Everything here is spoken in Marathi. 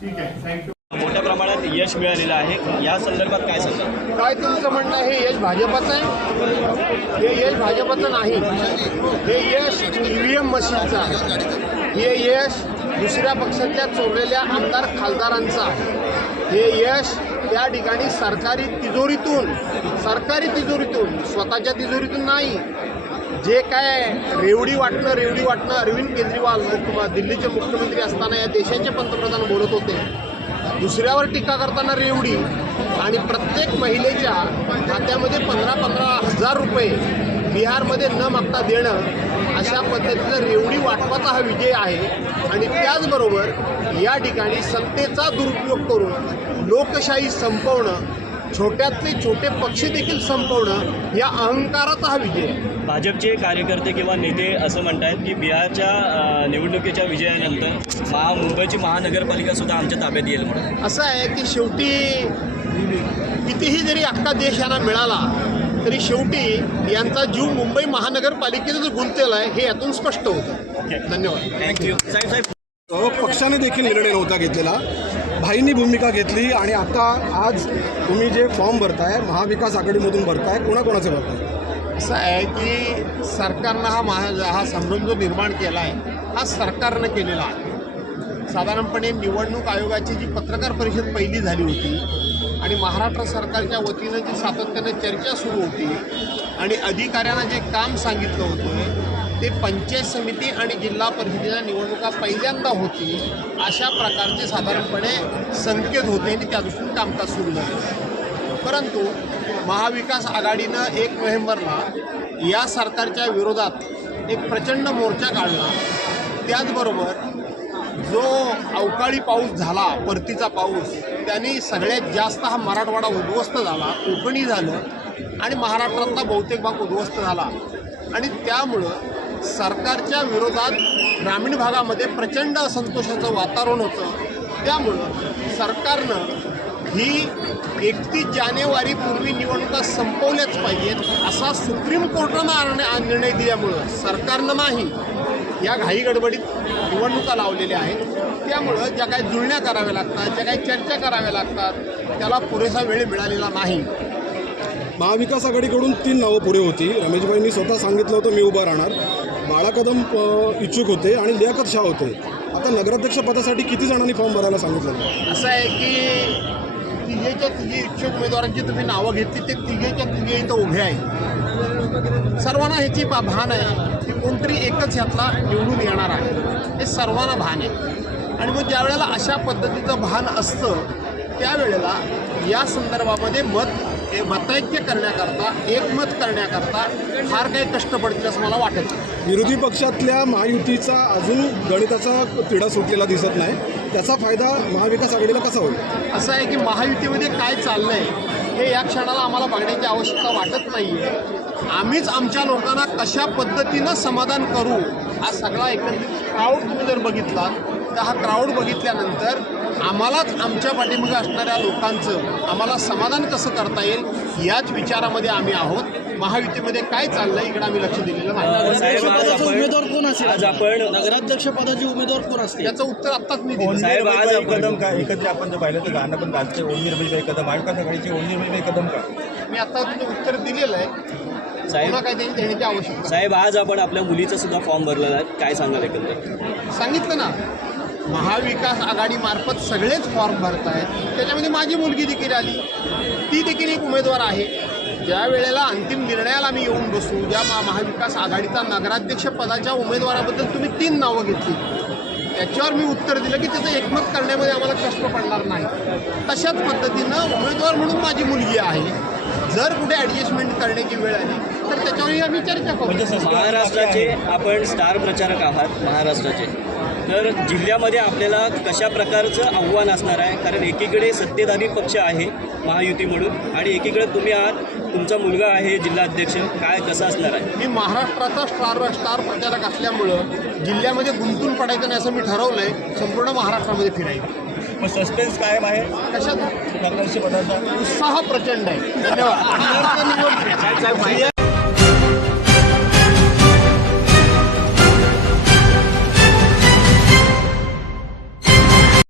ठीक आहे थँक्यू मोठ्या प्रमाणात यश मिळालेलं आहे. या संदर्भात काय सांगाल? काय तुमचं म्हणणं आहे हे यश भाजपाचं आहे? हे यश भाजपाचं नाही. हे यश ई व्ही एम मशीनचं आहे. हे यश दुसऱ्या पक्षातल्या चोरलेल्या आमदार खासदारांचं आहे. हे यश त्या ठिकाणी सरकारी तिजोरीतून सरकारी तिजोरीतून स्वतःच्या तिजोरीतून नाही जे काय रेवडी वाटणं रेवडी वाटणं अरविंद केजरीवाल किंवा दिल्लीचे मुख्यमंत्री असताना या देशाचे पंतप्रधान बोलत होते. दुसऱ्यावर टीका करताना रेवडी आणि प्रत्येक महिलेच्या खात्यामध्ये पंधरा पंधरा हजार रुपये बिहारमध्ये न मागता देणं अशा पद्धतीनं रेवडी वाटपाचा हा विजय आहे. आणि त्याचबरोबर या ठिकाणी सत्तेचा दुरुपयोग करून लोकशाही संपवणं छोट्यातले छोटे पक्ष देखील संपवणं या अहंकाराचा हा विजय आहे. भाजपचे कार्यकर्ते किंवा नेते असं म्हणतायत की बिहारच्या निवडणुकीच्या विजयानंतर महा मुंबईची महानगरपालिका सुद्धा आमच्या ताब्यात येईल म्हणून. असं आहे की शेवटी कितीही जरी अख्खा देश यांना मिळाला तरी शेवटी यांचा जीव मुंबई महानगरपालिकेत जो गुंतलेला आहे हे यातून स्पष्ट होतं. धन्यवाद. थँक्यू साहेब साहेब. पक्षाने देखील निर्णय नव्हता घेतलेला. भाईंनी भूमिका घेतली आणि आता आज तुम्ही जे फॉर्म भरताय महाविकास आघाडीमधून भरताय कोणाकोणाचे भरताय? असं आहे की सरकारनं हा महा हा संभ्रम जो निर्माण केला आहे हा सरकारनं केलेला आहे. साधारणपणे निवडणूक आयोगाची जी पत्रकार परिषद पहिली झाली होती आणि महाराष्ट्र सरकारच्या वतीनं जी सातत्याने चर्चा सुरू होती आणि अधिकाऱ्यांना जे काम सांगितलं होतं ते पंचायत समिती आणि जिल्हा परिषदेच्या निवडणुका पहिल्यांदा होती अशा प्रकारचे साधारणपणे संकेत होते आणि त्या दृष्टीने कामकाज सुरू झालं. परंतु महाविकास आघाडीनं एक नोव्हेंबरला या सरकारच्या विरोधात एक प्रचंड मोर्चा काढला. त्याचबरोबर जो अवकाळी पाऊस झाला परतीचा पाऊस त्यांनी सगळ्यात जास्त हा मराठवाडा उद्ध्वस्त झाला कोकणी झालं आणि महाराष्ट्रातला बहुतेक भाग उद्ध्वस्त झाला. आणि त्यामुळं सरकारच्या विरोधात ग्रामीण भागामध्ये प्रचंड असंतोषाचं वातावरण होतं. त्यामुळं सरकारनं ही एकतीस जानेवारीपूर्वी निवडणुका संपवल्याच पाहिजेत असा सुप्रीम कोर्टानं निर्णय दिल्यामुळं सरकारनं नाही. या घाई गडबडीत निवडणुका लावलेल्या आहेत. त्यामुळं ज्या काही जुळण्या कराव्या लागतात ज्या काही चर्चा कराव्या लागतात त्याला पुरेसा वेळ मिळालेला नाही. महाविकास आघाडीकडून तीन नावं पुढे होती. रमेशभाईंनी स्वतः सांगितलं होतं मी उभा राहणार. बाळा कदम इच्छुक होते आणि लियाकत शाह होते. आता नगराध्यक्ष पदासाठी किती जणांनी फॉर्म भरायला सांगितलं? असं आहे की तिघेच्या तिघे इच्छुक उमेदवारांची तुम्ही नावं घेतली ते तिघेच्या तिघे इथं उभे आहेत. सर्वांना ह्याची बा भान आहे की कोणतरी एकच ह्यातला निवडून येणार आहे. हे सर्वांना भान आहे. आणि मग ज्या वेळेला अशा पद्धतीचं भान असतं त्यावेळेला या संदर्भामध्ये मत हे मतैक्य करण्याकरता एकमत करण्याकरता फार काही कष्ट पडतील असं मला वाटत विरोधी पक्षातल्या महायुतीचा अजून गणिताचा तिढा सुटलेला दिसत नाही. त्याचा फायदा महाविकास आघाडीला कसा होईल? असं आहे की महायुतीमध्ये काय चाललंय हे या क्षणाला आम्हाला बघण्याची आवश्यकता वाटत नाही आहे आम्हीच आमच्या लोकांना कशा पद्धतीनं समाधान करू हा सगळा एकंदरीत क्राऊड तुम्ही जर बघितला तर हा क्राऊड बघितल्यानंतर आम्हालाच आमच्या पाठीमागे असणाऱ्या लोकांचं आम्हाला समाधान कसं करता येईल याच विचारामध्ये आम्ही आहोत. महायुतीमध्ये काय चाललंय इकडे आम्ही लक्ष दिलेलं नाही. साहेब आज पदाचा उमेदवार कोण असेल? आज आपण नगराध्यक्ष पदाचे उमेदवार कोण असतील? याचं उत्तर आत्ताच मी दिलं. साहेब आज आपण कदम. का एकत्र आपण जर पाहिलं तर गाणं पण ओढणी रमेशभाई कदम? आघाडीची ओढणी रमेशभाई कदम का? मी आता तुझं उत्तर दिलेलं आहे. साहेब काय त्यांनी देण्याची आवश्यकता. साहेब आज आपण आपल्या मुलीचा सुद्धा फॉर्म भरलेला आहे. काय सांगाल एकंदर सांगितलं ना. महाविकास आघाडीमार्फत सगळेच फॉर्म भरत आहेत त्याच्यामध्ये माझी मुलगी देखील आली. ती देखील एक उमेदवार आहे. ज्या वेळेला अंतिम निर्णयाला आम्ही येऊन बसू ज्या महाविकास आघाडीचा नगराध्यक्ष पदाच्या उमेदवाराबद्दल तुम्ही तीन नावं घेतली. त्याच्यावर मी उत्तर दिलं की त्याचं एकमत करण्यामध्ये आम्हाला कष्ट पडणार नाही. तशाच पद्धतीनं उमेदवार म्हणून माझी मुलगी आहे. जर कुठे ॲडजस्टमेंट करण्याची वेळ आली तर त्याच्यावरही आम्ही चर्चा करू. म्हणजे महाराष्ट्राचे आपण स्टार प्रचारक आहात महाराष्ट्राचे. तर जिल्ह्यामध्ये आपल्याला कशा प्रकारचं आव्हान असणार आहे? कारण एकीकडे सत्तेधारी पक्ष आहे महायुती म्हणून आणि एकीकडे तुम्ही आहात तुमचा मुलगा आहे जिल्हाध्यक्ष काय कसं असणार आहे? मी महाराष्ट्राचा स्टार स्टार प्रचारक असल्यामुळं जिल्ह्यामध्ये गुंतून पडायचं नाही असं मी ठरवलं आहे संपूर्ण महाराष्ट्रामध्ये फिरायचं. मग सस्पेन्स कायम आहे? कशात? उत्साह प्रचंड आहे. धन्यवाद.